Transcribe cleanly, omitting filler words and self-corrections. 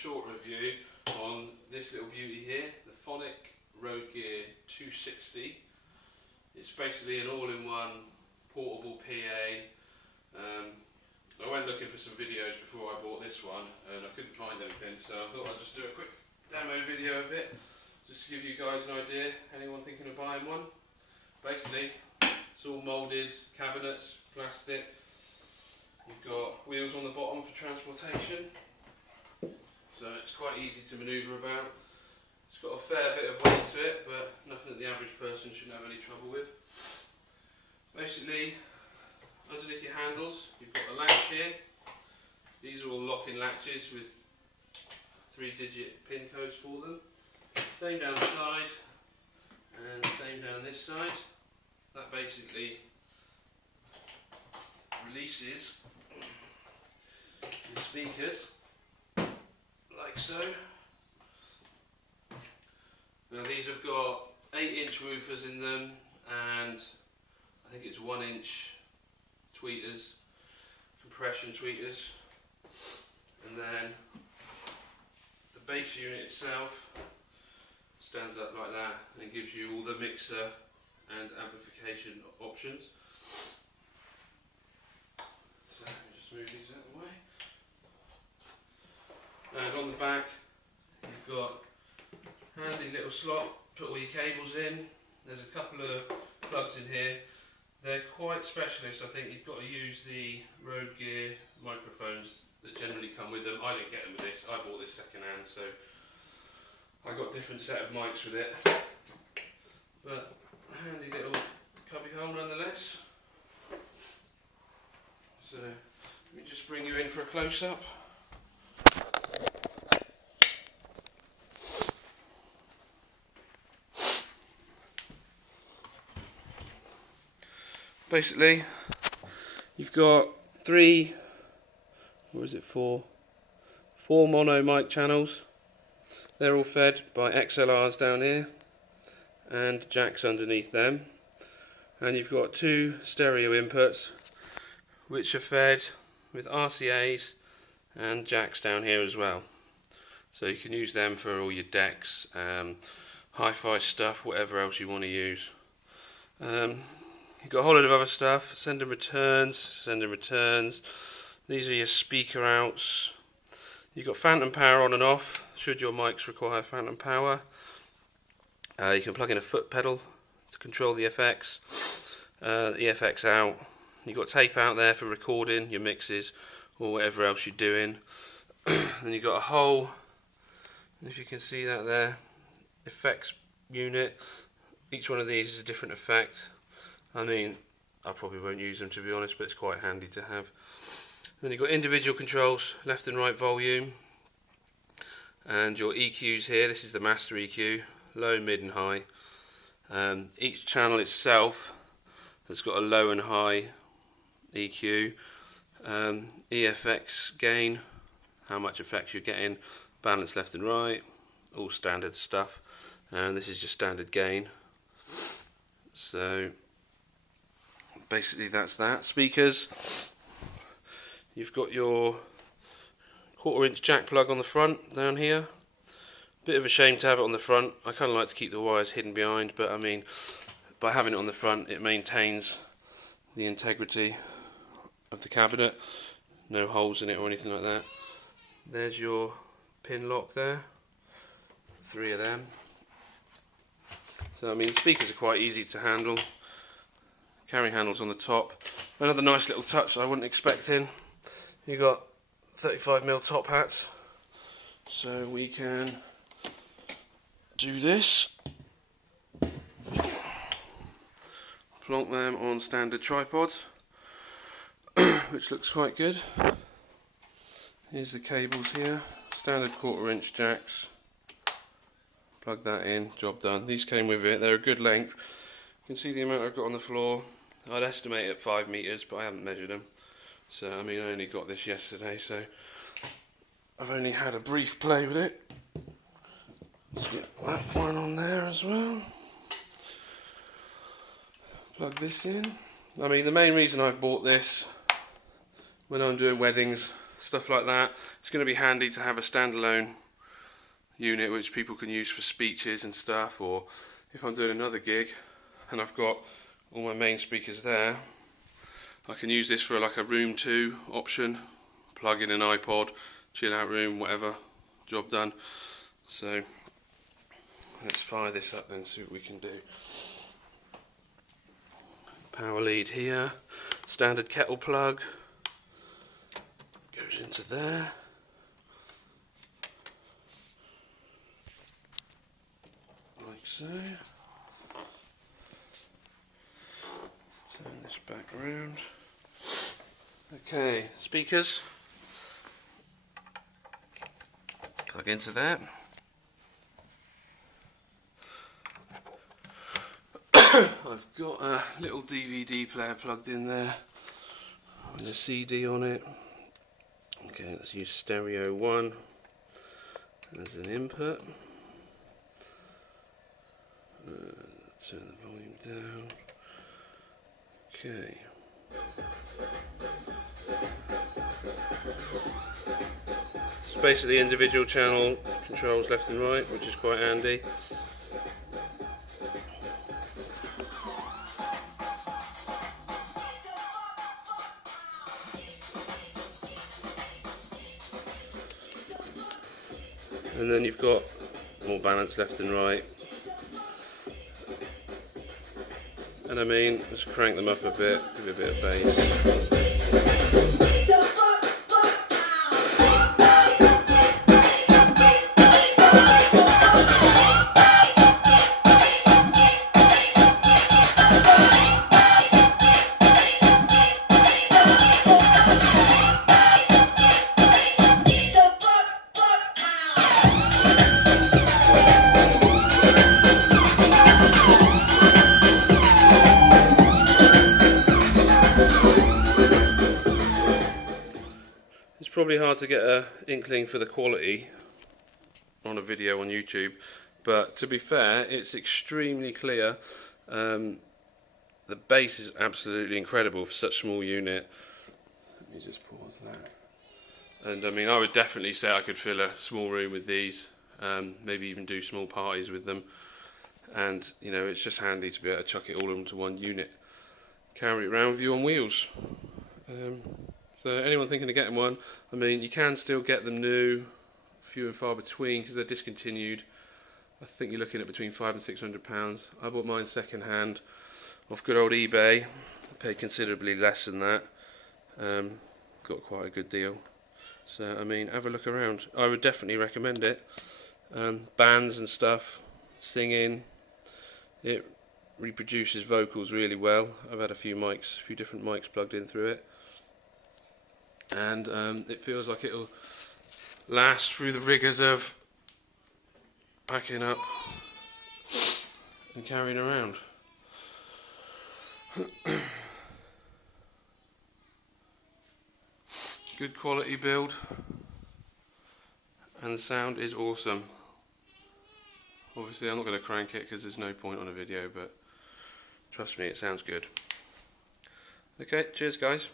short review on this little beauty here, the Phonic Roadgear 260. It's basically an all-in-one portable PA. I went looking for some videos before I bought this one and I couldn't find anything, so I thought I'd just do a quick demo video of it, just to give you guys an idea, anyone thinking of buying one. Basically, it's all moulded cabinets, plastic. You've got wheels on the bottom for transportation, so it's quite easy to manoeuvre about. It's got a fair bit of weight to it, but nothing that the average person shouldn't have any trouble with. Basically, underneath your handles, you've got the latch here. These are all lock-in latches with 3-digit pin codes for them. Same down the side, and same down this side. That basically releases the speakers, like so. Now these have got 8-inch woofers in them, and I think it's 1-inch tweeters, compression tweeters, and then the bass unit itself stands up like that and it gives you all the mixer and amplification options. So let me just move these out of the way. And on the back you've got a handy little slot, put all your cables in. There's a couple of plugs in here. They're quite specialist. I think you've got to use the Roadgear microphones that generally come with them. I didn't get them with this, I bought this second hand, so I got a different set of mics with it. But a handy little cubby hole nonetheless. So let me just bring you in for a close-up. Basically, you've got four mono mic channels. They're all fed by XLRs down here and jacks underneath them. And you've got 2 stereo inputs which are fed with RCAs and jacks down here as well. So you can use them for all your decks, hi-fi stuff, whatever else you want to use. You've got a whole lot of other stuff, send and returns. These are your speaker outs. You've got phantom power on and off, should your mics require phantom power. You can plug in a foot pedal to control the FX, the FX out. You've got tape out there for recording your mixes or whatever else you're doing. Then you've got a whole, if you can see that there, effects unit. Each one of these is a different effect. I mean, I probably won't use them to be honest, but it's quite handy to have. Then you've got individual controls, left and right volume, and your EQs here. This is the master EQ, low, mid and high. Each channel itself has got a low and high EQ, EFX gain, how much effects you're getting, balance left and right, all standard stuff, and this is just standard gain. So basically that's that. Speakers, you've got your 1/4-inch jack plug on the front down here. Bit of a shame to have it on the front. I kind of like to keep the wires hidden behind, but I mean, by having it on the front it maintains the integrity of the cabinet. No holes in it or anything like that. There's your pin lock there, 3 of them. So I mean, the speakers are quite easy to handle. Carry handles on the top. Another nice little touch I wasn't expecting. You've got 35mm top hats, so we can do this. Plonk them on standard tripods, which looks quite good. Here's the cables here, standard 1/4-inch jacks. Plug that in, job done. These came with it, they're a good length. You can see the amount I've got on the floor. I'd estimate at 5 meters, but I haven't measured them. So I mean, I only got this yesterday, so I've only had a brief play with it. Let's get that one on there as well. Plug this in. I mean, the main reason I've bought this when I'm doing weddings stuff like that. It's going to be handy to have a standalone unit which people can use for speeches and stuff, or if I'm doing another gig and I've got all my main speakers there, I can use this for like a room 2 option, plug in an iPod, chill out room, whatever, job done. So let's fire this up then, see what we can do. Power lead here, standard kettle plug goes into there. Like so. Turn this back around. Okay, speakers. Plug into that. I've got a little DVD player plugged in there with a CD on it. Okay, let's use stereo 1 as an input. Turn the volume down. Okay. It's basically individual channel controls left and right, which is quite handy. And then you've got more balance left and right. And I mean, let's crank them up a bit, give it a bit of bass. It's probably hard to get an inkling for the quality on a video on YouTube, but to be fair, it's extremely clear. The bass is absolutely incredible for such a small unit. Let me just pause that. And I mean, I would definitely say I could fill a small room with these, maybe even do small parties with them. And you know, it's just handy to be able to chuck it all into one unit, carry it around with you on wheels. So anyone thinking of getting one, I mean, you can still get them new, few and far between, because they're discontinued. I think you're looking at between £500 and £600. I bought mine second hand off good old eBay. I paid considerably less than that. Got quite a good deal. So I mean, have a look around. I would definitely recommend it. Bands and stuff, singing, it reproduces vocals really well. I've had a few different mics plugged in through it. And it feels like it'll last through the rigours of packing up and carrying around. Good quality build, and the sound is awesome. Obviously I'm not going to crank it because there's no point on a video, but trust me, it sounds good. Okay, cheers guys.